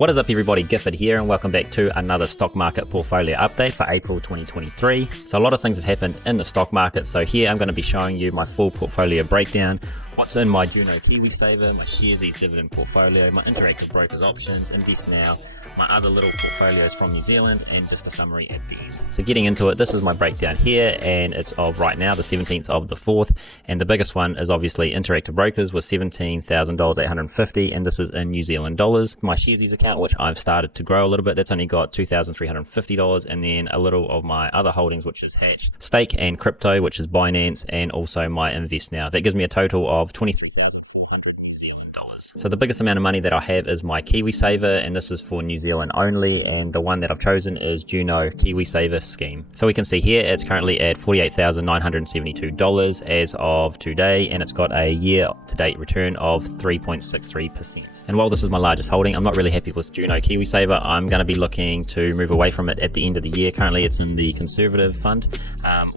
What is up everybody, Gifford here and welcome back to another stock market portfolio update for April 2023. So a lot of things have happened in the stock market. So here I'm going to be showing you my full portfolio breakdown, what's in my Juno Kiwisaver, my Sharesies Dividend Portfolio, my interactive brokers options, InvestNow, my other little portfolios from New Zealand, and just a summary at the end. So getting into it, this is my breakdown here, and it's of right now the 17th of the 4th, and the biggest one is obviously interactive brokers with $17,850, and this is in New Zealand dollars. My Sharesies account, which I've started to grow a little bit, that's only got $2,350, and then a little of my other holdings, which is Hatch, Stake and Crypto, which is Binance, and also my InvestNow. That gives me a total of $23,400 New Zealand dollars. So the biggest amount of money that I have is my Kiwisaver, and this is for New Zealand only, and the one that I've chosen is Juno Kiwisaver scheme. So we can see here it's currently at $48,972 as of today, and it's got a year-to-date return of 3.63%. And while this is my largest holding, I'm not really happy with Juno Kiwisaver. I'm going to be looking to move away from it at the end of the year. Currently it's in the conservative fund.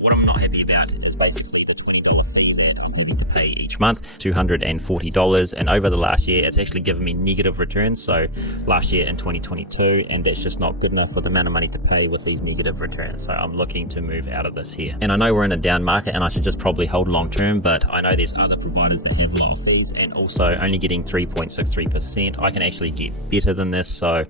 What I'm not happy about is basically the $20 fee that I'm having to pay each month, $240, and over the last year it's actually given me negative returns. So last year in 2022, and that's just not good enough for the amount of money to pay with these negative returns. So I'm looking to move out of this here. And I know we're in a down market and I should just probably hold long term, but I know there's other providers that have lower fees and also only getting 3.63%. I can actually get better than this, so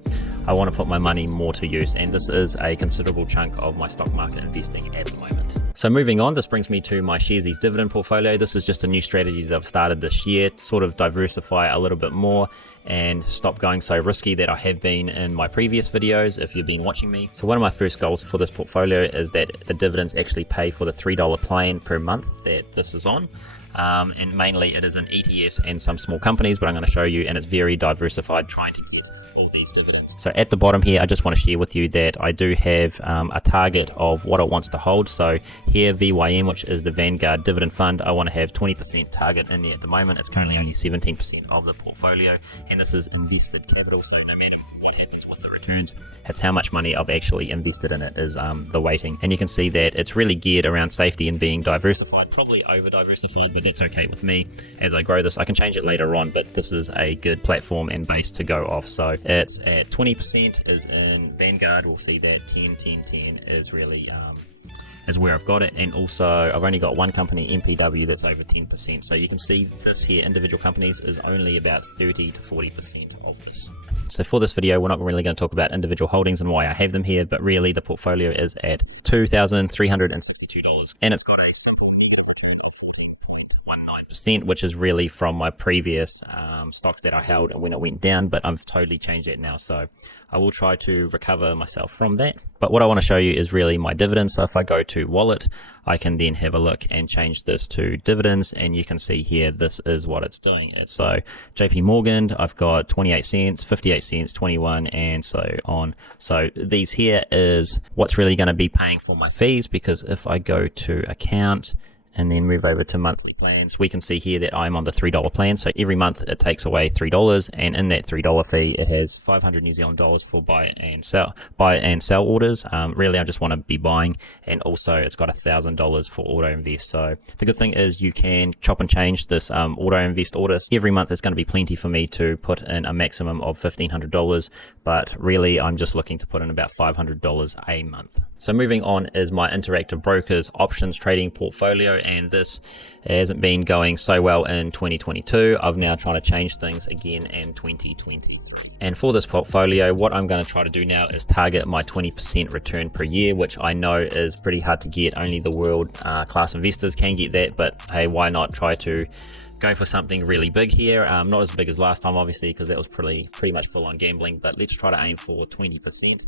I want to put my money more to use, and this is a considerable chunk of my stock market investing at the moment. So moving on, this brings me to my Sharesies Dividend Portfolio. This is just a new strategy that I've started this year to sort of diversify a little bit more and stop going so risky that I have been in my previous videos if you've been watching me. So one of my first goals for this portfolio is that the dividends actually pay for the $3 plan per month that this is on. And mainly it is in ETFs and some small companies, but I'm going to show you, and it's very diversified, trying to get all these dividends. So at the bottom here, I just want to share with you that I do have a target of what it wants to hold. So here, VYM, which is the Vanguard Dividend Fund, I want to have 20% target in there at the moment. It's currently only 17% of the portfolio, and this is invested capital. So no matter what happens with the returns, it's how much money I've actually invested in it is the weighting. And you can see that it's really geared around safety and being diversified, probably over diversified, but that's okay with me. As I grow this, I can change it later on, but this is a good platform and base to go off. So it's at 20% is in Vanguard. We'll see that 10 is really is where I've got it, and also I've only got one company, MPW, that's over 10%. So you can see this here, individual companies, is only about 30 to 40% of this. So for this video, we're not really going to talk about individual holdings and why I have them here, but really the portfolio is at $2,362, and it's got a 19%, which is really from my previous stocks that I held when it went down, but I've totally changed that now. So I will try to recover myself from that. But what I want to show you is really my dividends. So if I go to wallet, I can then have a look and change this to dividends, and you can see here this is what it's doing. It's so JP Morgan, I've got 28 cents, 58 cents, 21, and so on. So these here is what's really going to be paying for my fees, because if I go to account and then move over to monthly plans, we can see here that I'm on the $3 plan. So every month it takes away $3, and in that $3 fee it has 500 New Zealand dollars for buy and sell orders. Really I just want to be buying, and also it's got $1,000 for auto invest. So the good thing is you can chop and change this auto invest order. Every month it's going to be plenty for me to put in a maximum of $1,500, but really I'm just looking to put in about $500 a month. So moving on is my interactive brokers options trading portfolio, and this hasn't been going so well in 2022. I've now trying to change things again in 2023. And for this portfolio, what I'm going to try to do now is target my 20% return per year, which I know is pretty hard to get. Only the world class investors can get that, but hey, why not try to go for something really big here? Not as big as last time, obviously, because that was pretty much full on gambling, but let's try to aim for 20%.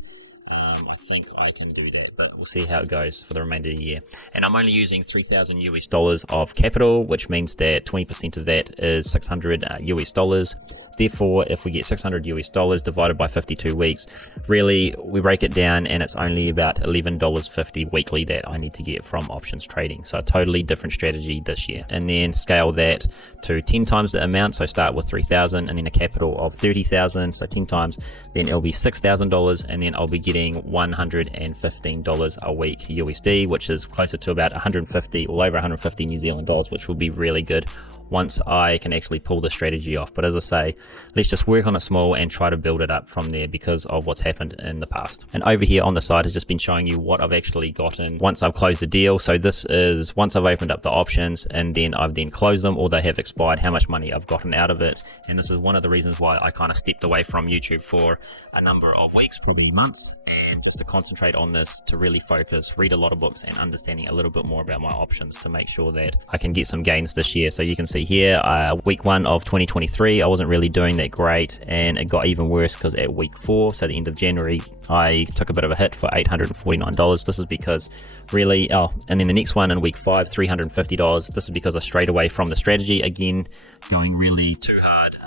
I think I can do that, but we'll see how it goes for the remainder of the year. And I'm only using $3,000 of capital, which means that 20% of that is $600. Therefore, if we get $600 divided by 52 weeks, really we break it down and it's only about $11.50 weekly that I need to get from options trading. So a totally different strategy this year. And then scale that to 10 times the amount. So start with 3,000 and then a capital of 30,000. So 10 times, then it'll be $6,000, and then I'll be getting $115 a week USD, which is closer to about 150 or over 150 New Zealand dollars, which will be really good once I can actually pull the strategy off. But as I say, let's just work on it small and try to build it up from there because of what's happened in the past. And over here on the side has just been showing you what I've actually gotten once I've closed the deal. So this is once I've opened up the options and then I've then closed them or they have expired, how much money I've gotten out of it. And this is one of the reasons why I kind of stepped away from YouTube for a number of weeks, probably a month, and just to concentrate on this, to really focus, read a lot of books and understanding a little bit more about my options to make sure that I can get some gains this year. So you can see here, week 1 of 2023, I wasn't really doing that great, and it got even worse because at week 4, so the end of January, I took a bit of a hit for $849. This is because really, and then the next one in week 5, $350. This is because I strayed away from the strategy again, going really too hard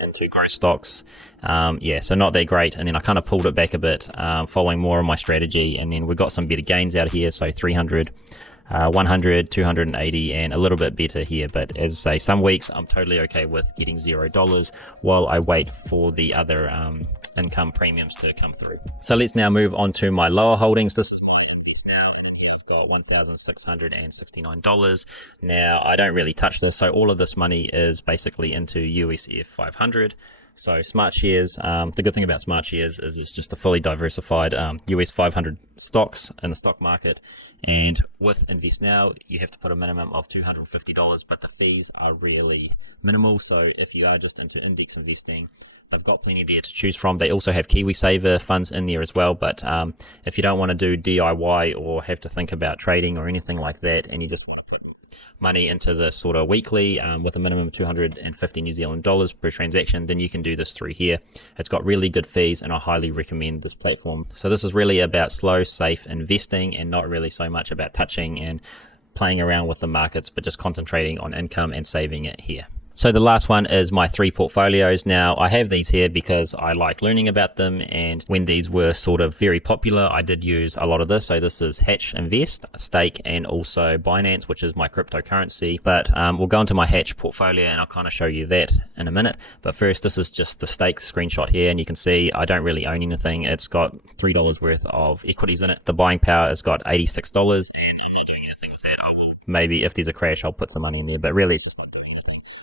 into growth stocks. Yeah, so not that great. And then I kind of pulled it back a bit, following more of my strategy, and then we got some better gains out here. So 300, 100, 280, and a little bit better here. But as I say, some weeks I'm totally okay with getting $0 while I wait for the other income premiums to come through. So let's now move on to my lower holdings. This is $1,669. Now I don't really touch this, so all of this money is basically into USF 500. So smart shares, the good thing about smart shares is it's just a fully diversified US 500 stocks in the stock market. And with InvestNow, you have to put a minimum of $250, but the fees are really minimal. So if you are just into index investing, they've got plenty there to choose from. They also have Kiwisaver funds in there as well. But if you don't want to do DIY or have to think about trading or anything like that, and you just want to put money into this sort of weekly with a minimum of 250 New Zealand dollars per transaction, then you can do this through here. It's got really good fees and I highly recommend this platform. So this is really about slow, safe investing and not really so much about touching and playing around with the markets, but just concentrating on income and saving it here. So the last one is my 3 portfolios. Now I have these here because I like learning about them, and when these were sort of very popular, I did use a lot of this. So this is Hatch Invest, Stake, and also Binance, which is my cryptocurrency. But we'll go into my Hatch portfolio and I'll kind of show you that in a minute. But first, this is just the Stake screenshot here, and you can see I don't really own anything. It's got $3 worth of equities in it. The buying power has got $86, and I'm not doing anything with that. I will, maybe if there's a crash, I'll put the money in there, but really it's just not doing anything.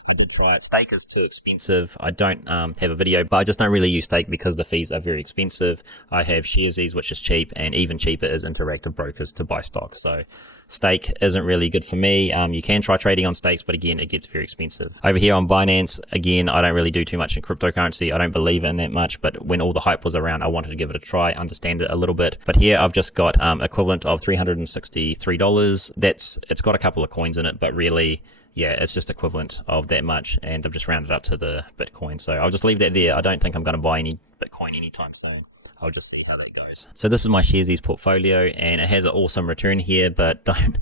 We did try it. Stake is too expensive. I don't have a video, but I just don't really use Stake because the fees are very expensive. I have Sharesies, which is cheap, and even cheaper is Interactive Brokers to buy stocks. So Stake isn't really good for me. You can try trading on stakes, but again, it gets very expensive. Over here on Binance, again, I don't really do too much in cryptocurrency. I don't believe in that much, but when all the hype was around, I wanted to give it a try, understand it a little bit. But here I've just got equivalent of $363. It's got a couple of coins in it, but really, yeah, it's just equivalent of that much, and I've just rounded up to the Bitcoin. So I'll just leave that there. I don't think I'm going to buy any Bitcoin anytime soon. I'll just see how that goes. So this is my Sharesies portfolio, and it has an awesome return here, but don't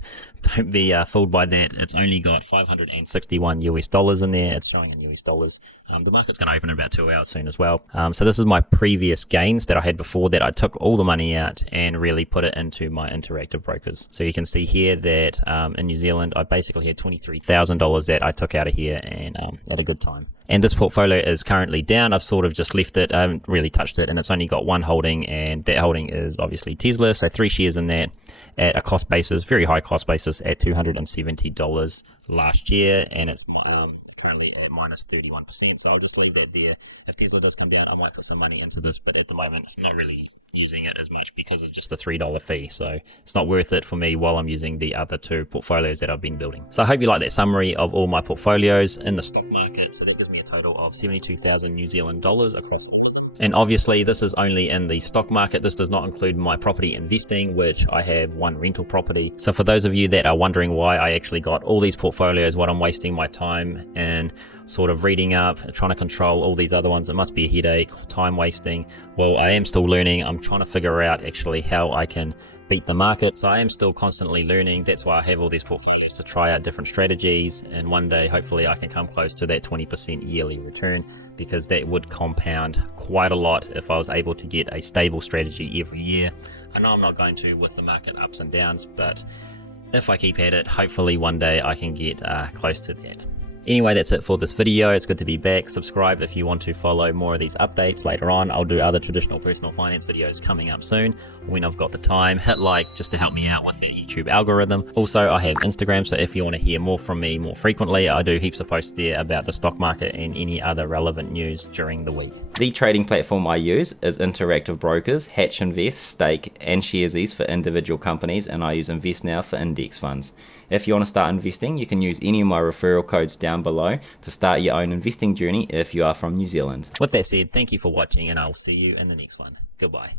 be fooled by that. It's only got 561 US dollars in there. It's showing in US dollars. The market's going to open in about 2 hours soon as well. So this is my previous gains that I had before that. I took all the money out and really put it into my Interactive Brokers. So you can see here that in New Zealand, I basically had $23,000 that I took out of here and at a good time. And this portfolio is currently down. I've sort of just left it. I haven't really touched it, and it's only got one holding, and that holding is obviously Tesla. So 3 shares in that at a cost basis, very high cost basis at $270 last year, and it's currently at minus 31%. So I'll just leave that there. If Tesla does come down, I might put some money into this, but at the moment, I'm not really using it as much because of just the $3 fee. So it's not worth it for me while I'm using the other 2 portfolios that I've been building. So I hope you like that summary of all my portfolios in the stock market. So that gives me a total of 72,000 New Zealand dollars across all of them. And obviously this is only in the stock market. This does not include my property investing, which I have 1 rental property. So for those of you that are wondering why I actually got all these portfolios, what I'm wasting my time in sort of reading up, trying to control all these other ones, it must be a headache, time wasting. Well, I am still learning. I'm trying to figure out actually how I can beat the market. So I am still constantly learning. That's why I have all these portfolios to try out different strategies. And one day, hopefully I can come close to that 20% yearly return, because that would compound quite a lot if I was able to get a stable strategy every year. I know I'm not going to with the market ups and downs, but if I keep at it, hopefully one day I can get close to that. Anyway, that's it for this video. It's good to be back. Subscribe if you want to follow more of these updates later on. I'll do other traditional personal finance videos coming up soon when I've got the time. Hit like just to help me out with the YouTube algorithm. Also, I have Instagram, so if you want to hear more from me more frequently, I do heaps of posts there about the stock market and any other relevant news during the week. The trading platform I use is Interactive Brokers, Hatch Invest, Stake, and Sharesies for individual companies, and I use InvestNow for index funds. If you want to start investing, you can use any of my referral codes down below to start your own investing journey if you are from New Zealand. With that said, thank you for watching, and I'll see you in the next one. Goodbye.